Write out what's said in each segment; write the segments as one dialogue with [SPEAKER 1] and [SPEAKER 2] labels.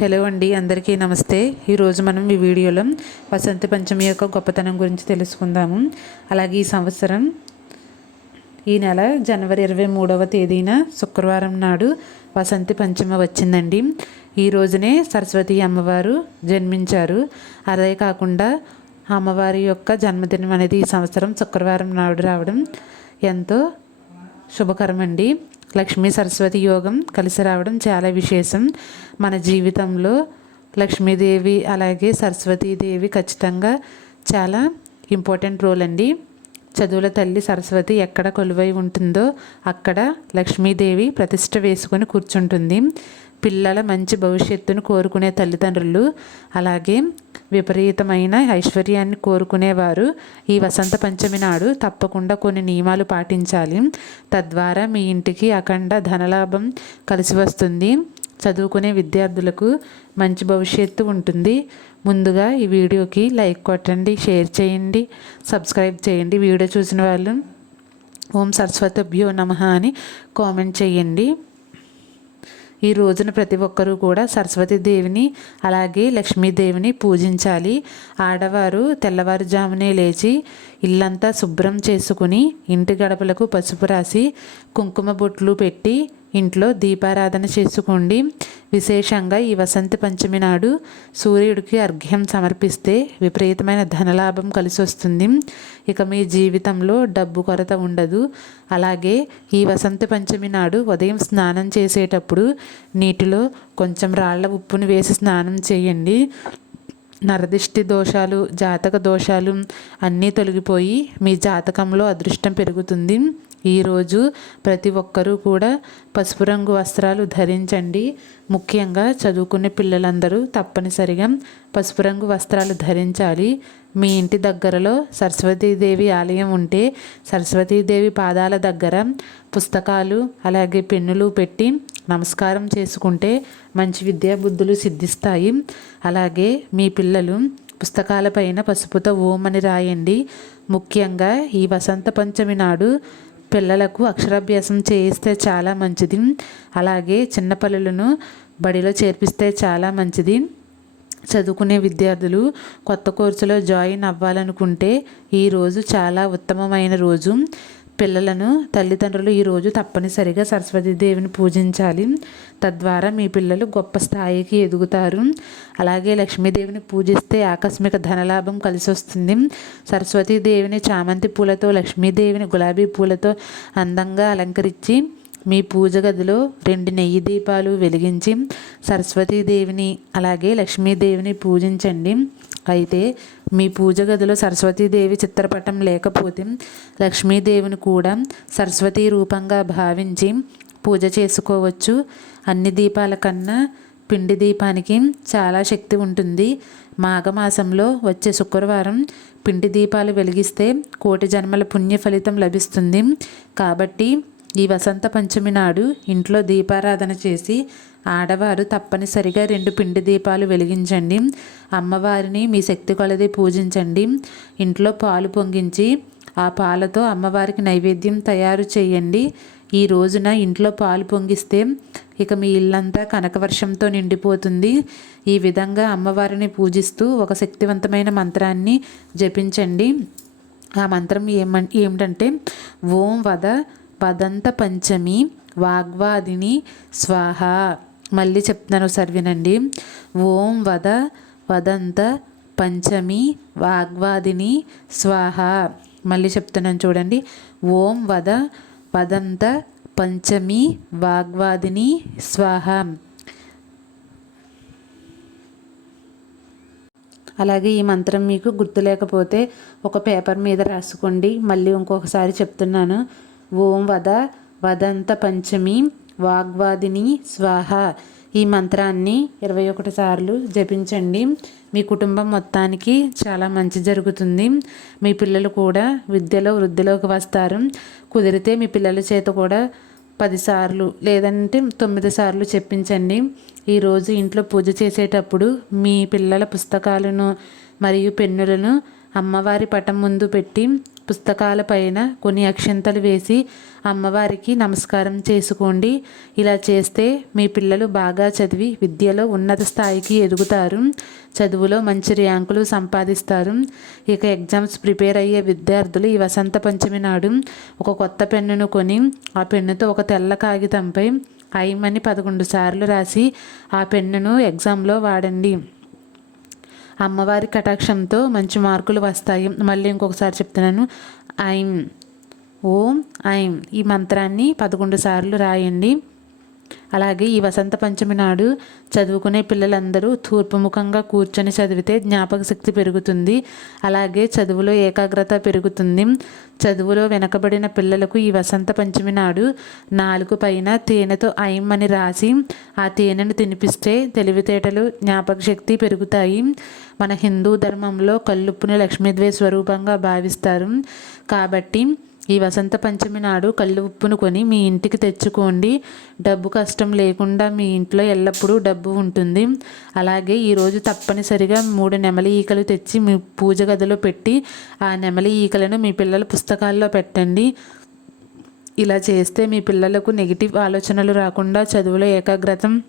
[SPEAKER 1] Hello అండి అందరికీ నమస్తే. ఈరోజు మనం ఈ వీడియోలో వసంత పంచమి యొక్క గొప్పతనం గురించి తెలుసుకుందాము. అలాగే ఈ సంవత్సరం ఈ నెల జనవరి ఇరవై మూడవ తేదీన శుక్రవారం నాడు వసంతి పంచమి వచ్చిందండి. ఈ రోజునే సరస్వతి అమ్మవారు జన్మించారు. అదే కాకుండా అమ్మవారి యొక్క జన్మదినం అనేది ఈ సంవత్సరం శుక్రవారం నాడు రావడం ఎంతో శుభకరం అండి లక్ష్మీ సరస్వతి యోగం కలిసి రావడం చాలా విశేషం. మన జీవితంలో లక్ష్మీదేవి అలాగే సరస్వతీదేవి ఖచ్చితంగా చాలా ఇంపార్టెంట్ రోల్ అండి. చదువుల తల్లి సరస్వతి ఎక్కడ కొలువై ఉంటుందో అక్కడ లక్ష్మీదేవి ప్రతిష్ట వేసుకొని కూర్చుంటుంది. పిల్లల మంచి భవిష్యత్తును కోరుకునే తల్లిదండ్రులు అలాగే విపరీతమైన ఐశ్వర్యాన్ని కోరుకునేవారు ఈ వసంత పంచమి నాడు తప్పకుండా కొన్ని నియమాలు పాటించాలి. తద్వారా మీ ఇంటికి అఖండ ధనలాభం కలిసి వస్తుంది. చదువుకునే విద్యార్థులకు మంచి భవిష్యత్తు ఉంటుంది. ముందుగా ఈ వీడియోకి లైక్ కొట్టండి షేర్ చేయండి సబ్స్క్రైబ్ చేయండి వీడియో చూసిన వాళ్ళు. ఓం సరస్వతభ్యో నమ అని కామెంట్ చేయండి. ఈ రోజున ప్రతి ఒక్కరూ కూడా సరస్వతీదేవిని అలాగే లక్ష్మీదేవిని పూజించాలి. ఆడవారు తెల్లవారుజామునే లేచి ఇల్లంతా శుభ్రం చేసుకుని ఇంటి గడపలకు పసుపు రాసి కుంకుమ బొట్లు పెట్టి ఇంట్లో దీపారాధన చేసుకోండి. విశేషంగా ఈ వసంత పంచమి నాడు సూర్యుడికి అర్ఘ్యం సమర్పిస్తే విపరీతమైన ధనలాభం కలిసి వస్తుంది ఇక మీ జీవితంలో డబ్బు కొరత ఉండదు. అలాగే ఈ వసంత పంచమి నాడు ఉదయం స్నానం చేసేటప్పుడు నీటిలో కొంచెం రాళ్ళ ఉప్పును వేసి స్నానం చేయండి. నరదిష్టి దోషాలు జాతక దోషాలు అన్నీ తొలగిపోయి మీ జాతకంలో అదృష్టం పెరుగుతుంది. ఈరోజు ప్రతి ఒక్కరూ కూడా పసుపు రంగు వస్త్రాలు ధరించండి. ముఖ్యంగా చదువుకునే పిల్లలందరూ తప్పనిసరిగా పసుపు రంగు వస్త్రాలు ధరించాలి. మీ ఇంటి దగ్గరలో సరస్వతీదేవి ఆలయం ఉంటే సరస్వతీదేవి పాదాల దగ్గర పుస్తకాలు అలాగే పెన్నులు పెట్టి నమస్కారం చేసుకుంటే మంచి విద్యాబుద్ధులు సిద్ధిస్తాయి. అలాగే మీ పిల్లలు పుస్తకాలపైన పసుపుతో ఓం అని రాయండి. ముఖ్యంగా ఈ వసంత పంచమి నాడు పిల్లలకు అక్షరాభ్యాసం చేయిస్తే చాలా మంచిది. అలాగే చిన్నపిల్లలను బడిలో చేర్పిస్తే చాలా మంచిది. చదువుకునే విద్యార్థులు కొత్త కోర్సులో జాయిన్ అవ్వాలనుకుంటే ఈరోజు చాలా ఉత్తమమైన రోజు. పిల్లలను తల్లిదండ్రులు ఈరోజు తప్పనిసరిగా సరస్వతి దేవిని పూజించాలి. తద్వారా మీ పిల్లలు గొప్ప స్థాయికి ఎదుగుతారు. అలాగే లక్ష్మీదేవిని పూజిస్తే ఆకస్మిక ధనలాభం కలిసి వస్తుంది సరస్వతీదేవిని చామంతి పూలతో లక్ష్మీదేవిని గులాబీ పూలతో అందంగా అలంకరించి మీ పూజ గదిలో రెండు నెయ్యి దీపాలు వెలిగించి సరస్వతీదేవిని అలాగే లక్ష్మీదేవిని పూజించండి. అయితే మీ పూజ గదిలో సరస్వతీదేవి చిత్రపటం లేకపోతే లక్ష్మీదేవిని కూడా సరస్వతీ రూపంగా భావించి పూజ చేసుకోవచ్చు. అన్ని దీపాల కన్నా పిండి దీపానికి చాలా శక్తి ఉంటుంది. మాఘమాసంలో వచ్చే శుక్రవారం పిండి దీపాలు వెలిగిస్తే కోటి జన్మల పుణ్య ఫలితం లభిస్తుంది. కాబట్టి ఈ వసంత పంచమి నాడు ఇంట్లో దీపారాధన చేసి ఆడవారు తప్పనిసరిగా రెండు పిండి దీపాలు వెలిగించండి. అమ్మవారిని మీ శక్తి కొలది పూజించండి. ఇంట్లో పాలు పొంగించి ఆ పాలతో అమ్మవారికి నైవేద్యం తయారు చేయండి. ఈ రోజున ఇంట్లో పాలు పొంగిస్తే ఇక మీ ఇల్లంతా కనకవర్షంతో నిండిపోతుంది. ఈ విధంగా అమ్మవారిని పూజిస్తూ ఒక శక్తివంతమైన మంత్రాన్ని జపించండి. ఆ మంత్రం ఏమ ఏమిటంటే ఓం వద పదంత పంచమి వాగ్వాదిని స్వాహ. మళ్ళీ చెప్తున్నాను ఒకసారి వినండి ఓం వద వదంత పంచమి వాగ్వాదిని స్వాహ. మళ్ళీ చెప్తున్నాను చూడండి. ఓం వద వదంత పంచమి వాగ్వాదిని స్వాహ. అలాగే ఈ మంత్రం మీకు గుర్తు లేకపోతే ఒక పేపర్ మీద రాసుకోండి. మళ్ళీ ఇంకొకసారి చెప్తున్నాను. ఓం వద వదంత పంచమి వాగ్వాదిని స్వాహ. ఈ మంత్రాన్ని ఇరవై ఒకటి సార్లు జపించండి. మీ కుటుంబం మొత్తానికి చాలా మంచి జరుగుతుంది. మీ పిల్లలు కూడా విద్యలో వృద్ధిలోకి వస్తారు. కుదిరితే మీ పిల్లల చేత కూడా పదిసార్లు లేదంటే తొమ్మిది సార్లు చెప్పించండి. ఈరోజు ఇంట్లో పూజ చేసేటప్పుడు మీ పిల్లల పుస్తకాలను మరియు పెన్నులను అమ్మవారి పటం ముందు పెట్టి పుస్తకాలపైన కొన్ని అక్షంతలు వేసి అమ్మవారికి నమస్కారం చేసుకోండి. ఇలా చేస్తే మీ పిల్లలు బాగా చదివి విద్యలో ఉన్నత స్థాయికి ఎదుగుతారు. చదువులో మంచి ర్యాంకులు సంపాదిస్తారు. ఇక ఎగ్జామ్స్ ప్రిపేర్ అయ్యే విద్యార్థులు ఈ వసంత పంచమి నాడు ఒక కొత్త పెన్నును కొని ఆ పెన్నుతో ఒక తెల్ల కాగితంపై ఐమని పదకొండు సార్లు రాసి ఆ పెన్నును ఎగ్జామ్లో వాడండి. అమ్మవారి కటాక్షంతో మంచి మార్కులు వస్తాయి. మళ్ళీ ఇంకొకసారి చెప్తున్నాను. ఐం ఓం ఐం ఈ మంత్రాన్ని పదకొండు సార్లు రాయండి. అలాగే ఈ వసంత పంచమి నాడు చదువుకునే పిల్లలందరూ తూర్పుముఖంగా కూర్చొని చదివితే జ్ఞాపక శక్తి పెరుగుతుంది. అలాగే చదువులో ఏకాగ్రత పెరుగుతుంది. చదువులో వెనకబడిన పిల్లలకు ఈ వసంత పంచమి నాడు నాలుగు పైన తేనెతో ఐమ్మని రాసి ఆ తేనెను తినిపిస్తే తెలివితేటలు జ్ఞాపక శక్తి పెరుగుతాయి. మన హిందూ ధర్మంలో కల్లుప్పుని లక్ష్మీద్వే స్వరూపంగా భావిస్తారు. కాబట్టి ఈ వసంత పంచమి నాడు కళ్ళు ఉప్పును కొని మీ ఇంటికి తెచ్చుకోండి. డబ్బు కష్టం లేకుండా మీ ఇంట్లో ఎల్లప్పుడూ డబ్బు ఉంటుంది. అలాగే ఈరోజు తప్పనిసరిగా మూడు నెమలి ఈకలు తెచ్చి మీ పూజ గదిలో పెట్టి ఆ నెమలి ఈకలను మీ పిల్లల పుస్తకాల్లో పెట్టండి. ఇలా చేస్తే మీ పిల్లలకు నెగిటివ్ ఆలోచనలు రాకుండా చదువులో ఏకాగ్రతం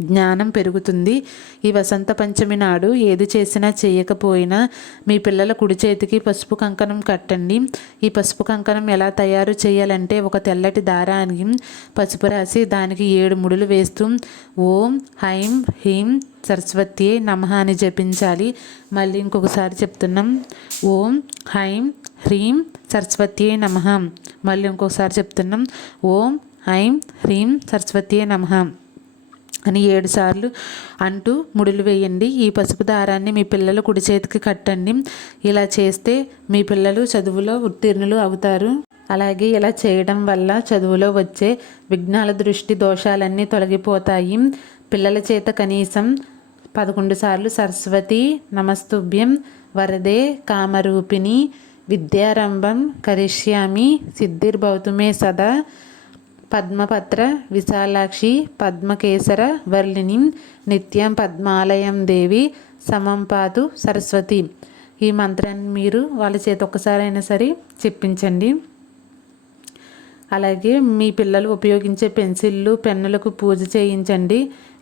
[SPEAKER 1] జ్ఞానం పెరుగుతుంది. ఈ వసంత పంచమి నాడు ఏది చేసినా చేయకపోయినా మీ పిల్లల కుడి చేతికి పసుపు కంకణం కట్టండి. ఈ పసుపు కంకణం ఎలా తయారు చేయాలంటే ఒక తెల్లటి దారానికి పసుపు రాసి దానికి ఏడు ముడులు వేస్తూ ఓం హైం హీం సరస్వతి నమ అని జపించాలి. మళ్ళీ ఇంకొకసారి చెప్తున్నాం. ఓం హైం హ్రీం సరస్వతి నమ. మళ్ళీ ఇంకొకసారి చెప్తున్నాం. ఓం హైం హ్రీం సరస్వతి నమ. అని ఏడుసార్లు అంటూ ముడులు వేయండి. ఈ పసుపు దారాన్ని మీ పిల్లలు కుడి చేతికి కట్టండి. ఇలా చేస్తే మీ పిల్లలు చదువులో ఉత్తీర్ణులు అవుతారు. అలాగే ఇలా చేయడం వల్ల చదువులో వచ్చే విఘ్నాల దృష్టి దోషాలన్నీ తొలగిపోతాయి. పిల్లల చేత కనీసం పదకొండు సార్లు సరస్వతి నమస్తుభ్యం వరదే కామరూపిణి విద్యారంభం కరిష్యామి సిద్ధిర్భౌతుమే సదా. పద్మపత్ర విశాలాక్షి పద్మకేసర వర్లిని నిత్యం పద్మాలయం దేవి సమం పాతు సరస్వతి. ఈ మంత్రాన్ని మీరు వాళ్ళ చేత ఒక్కసారైనా సరే చెప్పించండి. అలాగే మీ పిల్లలు ఉపయోగించే పెన్సిళ్ళు పెన్నులకు పూజ చేయించండి.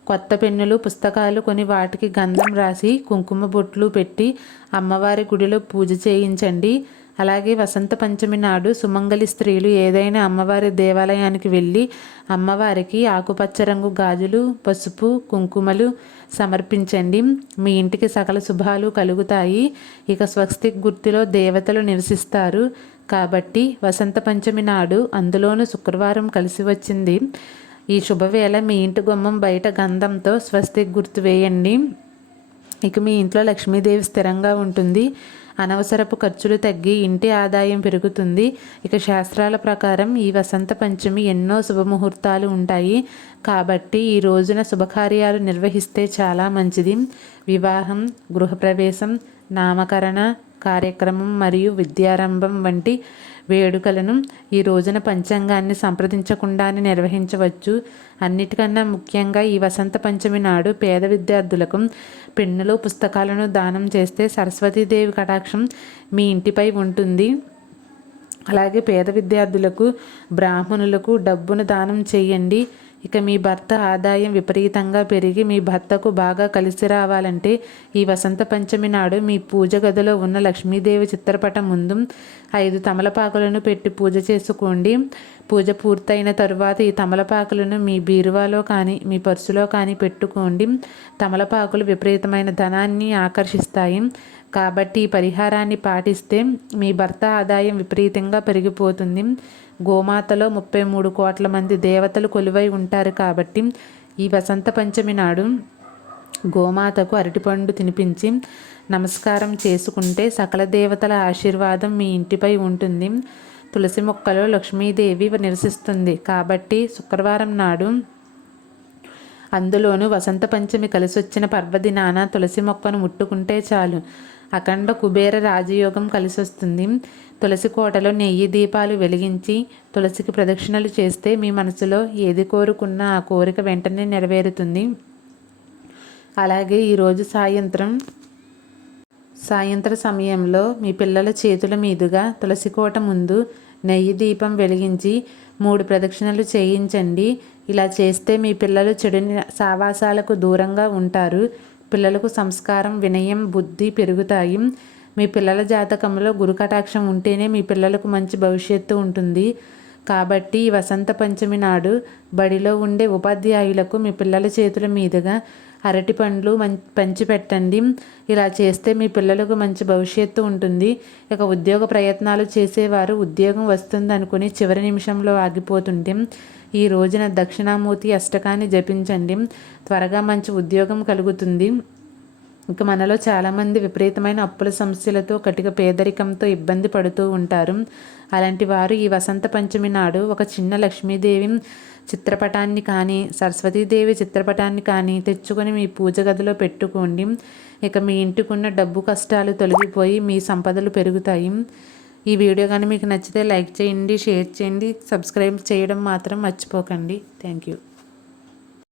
[SPEAKER 1] కొత్త పెన్నులు పుస్తకాలు కొని వాటికి గంధం రాసి కుంకుమ బొట్లు పెట్టి అమ్మవారి గుడిలో పూజ చేయించండి. అలాగే వసంత పంచమి నాడు సుమంగలి స్త్రీలు ఏదైనా అమ్మవారి దేవాలయానికి వెళ్ళి అమ్మవారికి ఆకుపచ్చ రంగు గాజులు పసుపు కుంకుమలు సమర్పించండి. మీ ఇంటికి సకల శుభాలు కలుగుతాయి. ఇక స్వస్తిక్ గుర్తులో దేవతలు నివసిస్తారు. కాబట్టి వసంత పంచమి నాడు అందులోనూ శుక్రవారం కలిసి వచ్చింది. ఈ శుభవేళ మీ ఇంటి గుమ్మం బయట గంధంతో స్వస్తిక్ గుర్తు వేయండి. ఇక మీ ఇంట్లో లక్ష్మీదేవి స్థిరంగా ఉంటుంది. అనవసరపు ఖర్చులు తగ్గి ఇంటి ఆదాయం పెరుగుతుంది. ఇక శాస్త్రాల ప్రకారం ఈ వసంత పంచమి ఎన్నో శుభముహూర్తాలు ఉంటాయి. కాబట్టి ఈ రోజున శుభకార్యాలు నిర్వహిస్తే చాలా మంచిది. వివాహం గృహప్రవేశం నామకరణ కార్యక్రమం మరియు విద్యారంభం వంటి వేడుకలను ఈ రోజున పంచాంగాన్ని సంప్రదించకుండానే నిర్వహించవచ్చు. అన్నిటికన్నా ముఖ్యంగా ఈ వసంత పంచమి నాడు పేద విద్యార్థులకు పెన్నులు పుస్తకాలను దానం చేస్తే సరస్వతీదేవి కటాక్షం మీ ఇంటిపై ఉంటుంది. అలాగే పేద విద్యార్థులకు బ్రాహ్మణులకు డబ్బును దానం చేయండి. ఇక మీ భర్త ఆదాయం విపరీతంగా పెరిగి మీ భర్తకు బాగా కలిసి రావాలంటే ఈ వసంత పంచమి నాడు మీ పూజ గదిలో ఉన్న లక్ష్మీదేవి చిత్రపటం ముందు ఐదు తమలపాకులను పెట్టి పూజ చేసుకోండి. పూజ పూర్తయిన తరువాత ఈ తమలపాకులను మీ బీరువాలో కానీ మీ పర్సులో కానీ పెట్టుకోండి. తమలపాకులు విపరీతమైన ధనాన్ని ఆకర్షిస్తాయి. కాబట్టి ఈ పరిహారాన్ని పాటిస్తే మీ భర్త ఆదాయం విపరీతంగా పెరిగిపోతుంది. గోమాతలో ముప్పై మూడు కోట్ల మంది దేవతలు కొలువై ఉంటారు కాబట్టి ఈ వసంత పంచమి నాడు గోమాతకు అరటిపండు తినిపించి నమస్కారం చేసుకుంటే సకల దేవతల ఆశీర్వాదం మీ ఇంటిపై ఉంటుంది. తులసి మొక్కలో లక్ష్మీదేవి నివసిస్తుంది. కాబట్టి శుక్రవారం నాడు అందులోనూ వసంత పంచమి కలిసొచ్చిన పర్వదినాన తులసి మొక్కను ముట్టుకుంటే చాలు. అఖండ కుబేర రాజయోగం కలిసి వస్తుంది తులసి కోటలో నెయ్యి దీపాలు వెలిగించి తులసికి ప్రదక్షిణలు చేస్తే మీ మనసులో ఏది కోరుకున్న ఆ కోరిక వెంటనే నెరవేరుతుంది. అలాగే ఈరోజు సాయంత్రం సాయంత్ర సమయంలో మీ పిల్లల చేతుల మీదుగా తులసి కోట ముందు నెయ్యి దీపం వెలిగించి మూడు ప్రదక్షిణలు చేయించండి. ఇలా చేస్తే మీ పిల్లలు చెడు సావాసాలకు దూరంగా ఉంటారు. పిల్లలకు సంస్కారం వినయం బుద్ధి పెరుగుతాయి. మీ పిల్లల జాతకంలో గురుకటాక్షం ఉంటేనే మీ పిల్లలకు మంచి భవిష్యత్తు ఉంటుంది. కాబట్టి వసంత పంచమి నాడు బడిలో ఉండే ఉపాధ్యాయులకు మీ పిల్లల చేతుల మీదుగా అరటి పండ్లు పంచిపెట్టండి ఇలా చేస్తే మీ పిల్లలకు మంచి భవిష్యత్తు ఉంటుంది. ఇక ఉద్యోగ ప్రయత్నాలు చేసేవారు ఉద్యోగం వస్తుంది అనుకుని చివరి నిమిషంలో ఆగిపోతుంటే ఈ రోజున దక్షిణామూర్తి అష్టకాన్ని జపించండి. త్వరగా మంచి ఉద్యోగం కలుగుతుంది. ఇక మనలో చాలామంది విపరీతమైన అప్పుల సమస్యలతో కటిక పేదరికంతో ఇబ్బంది పడుతూ ఉంటారు. అలాంటి వారు ఈ వసంత పంచమి నాడు ఒక చిన్న లక్ష్మీదేవి చిత్రపటాన్ని కానీ సరస్వతీదేవి చిత్రపటాన్ని కానీ తెచ్చుకొని మీ పూజ గదిలో పెట్టుకోండి. ఇక మీ ఇంటికున్న డబ్బు కష్టాలు తొలగిపోయి మీ సంపదలు పెరుగుతాయి. ఈ వీడియో కానీ మీకు నచ్చితే లైక్ చేయండి షేర్ చేయండి. సబ్స్క్రైబ్ చేయడం మాత్రం మర్చిపోకండి. Thank you.